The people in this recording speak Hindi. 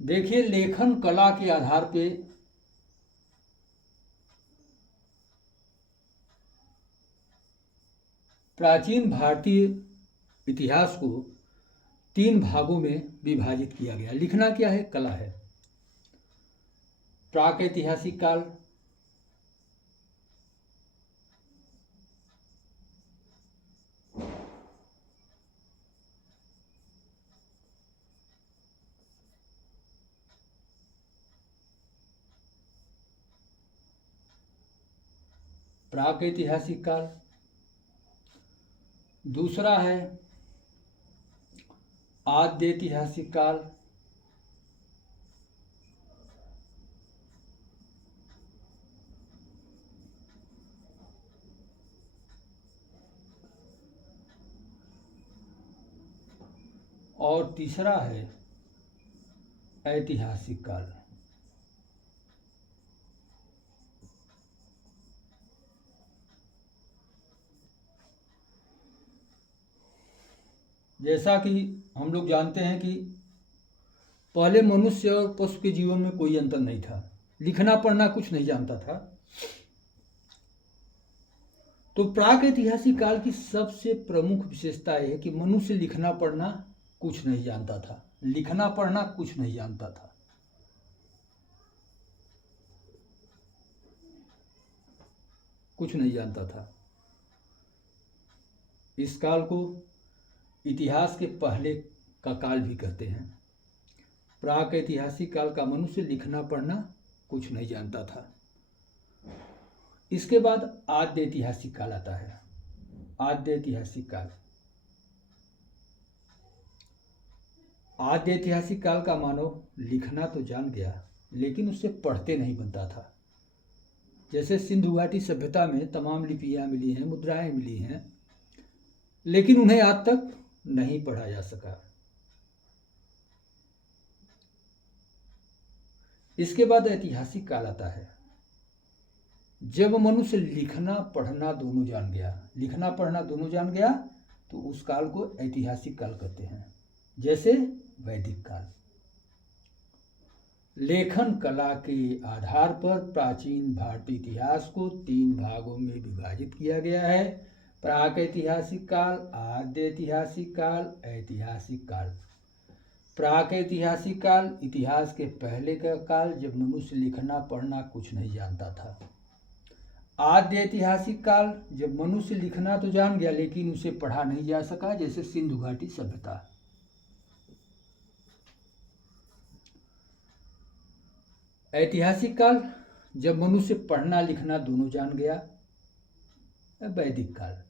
देखिए, लेखन कला के आधार पे प्राचीन भारतीय इतिहास को तीन भागों में विभाजित किया गया। लिखना क्या है? कला है। प्रागैतिहासिक काल, प्रागैतिहासिक काल। दूसरा है आद्यैतिहासिक काल। और तीसरा है ऐतिहासिक काल। जैसा कि हम लोग जानते हैं कि पहले मनुष्य और पशु के जीवन में कोई अंतर नहीं था। लिखना पढ़ना कुछ नहीं जानता था। तो प्रागैतिहासिक काल की सबसे प्रमुख विशेषता यह है कि मनुष्य लिखना पढ़ना कुछ नहीं जानता था। लिखना पढ़ना कुछ नहीं जानता था। कुछ नहीं जानता था। इस काल को इतिहास के पहले का काल भी कहते हैं। प्रागैतिहासिक काल का मनुष्य लिखना पढ़ना कुछ नहीं जानता था। इसके बाद आद्यैतिहासिक काल आता है। आद्यैतिहासिक काल। आद्यैतिहासिक काल का मानव लिखना तो जान गया, लेकिन उससे पढ़ते नहीं बनता था। जैसे सिंधु घाटी सभ्यता में तमाम लिपियां मिली हैं, मुद्राएं मिली हैं, लेकिन उन्हें आज तक नहीं पढ़ा जा सका। इसके बाद ऐतिहासिक काल आता है, जब मनुष्य लिखना पढ़ना दोनों जान गया। लिखना पढ़ना दोनों जान गया तो उस काल को ऐतिहासिक काल कहते हैं। जैसे वैदिक काल। लेखन कला के आधार पर प्राचीन भारतीय इतिहास को तीन भागों में विभाजित किया गया है। प्रागैतिहासिक काल, आद्यैतिहासिक काल, ऐतिहासिक काल। प्रागैतिहासिक काल इतिहास के पहले का काल, जब मनुष्य लिखना पढ़ना कुछ नहीं जानता था। आद्यैतिहासिक काल, जब मनुष्य लिखना तो जान गया लेकिन उसे पढ़ा नहीं जा सका, जैसे सिंधु घाटी सभ्यता। ऐतिहासिक काल, जब मनुष्य पढ़ना लिखना दोनों जान गया, वैदिक काल।